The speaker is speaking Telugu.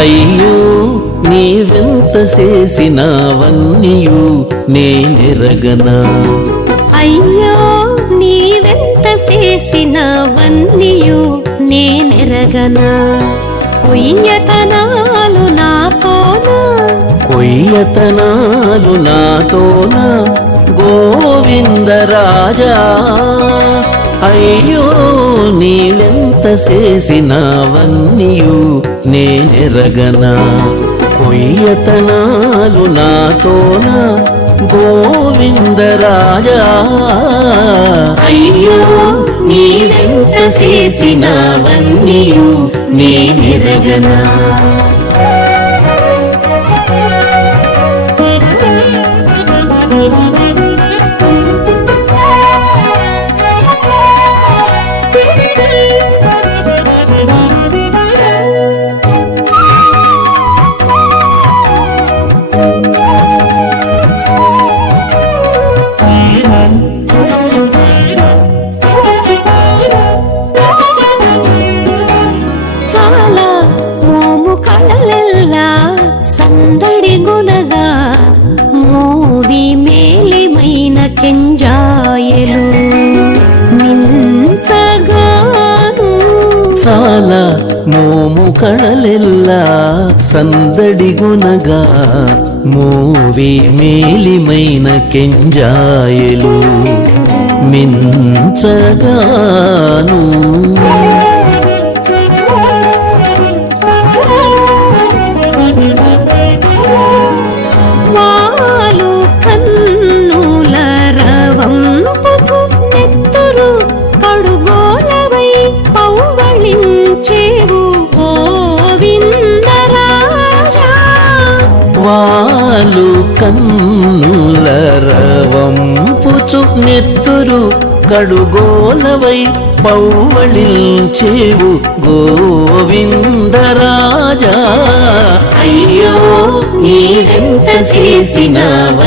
అయ్యో నీవెంత చేసినావన్నీయు నేనెరగనా? అయ్యో నీవెంత చేసినవన్నీయు నేనెరగనా? కొయ్యతనాలు నాతోనా? కొయ్యతనాలు నాతోన? గోవిందరాజా అయ్యో నీవెంత చేసినావన్నీయు నేనెరగనా? కొయ్యతనాలు నాతోన గోవిందరాజా. అయ్యో నీవెంత చేసినవన్నీయు నేనెరగనా చాలా మోము కళలెల్లా సందడి గునగా మోవి మేలిమైన కెంజాయలు మించగాను. చాలా మోము కళలెల్లా సందడిగునగా మూవి మేలిమైన కెంజాయలు మించగాను. వాలు కడుగోలవై పౌవళించేవు కన్నుల రవంపుచు నెత్తురు కడుగోలవై పౌవళించేవు గోవిందరాజా. అయ్యో నీవెంత చేసినావ?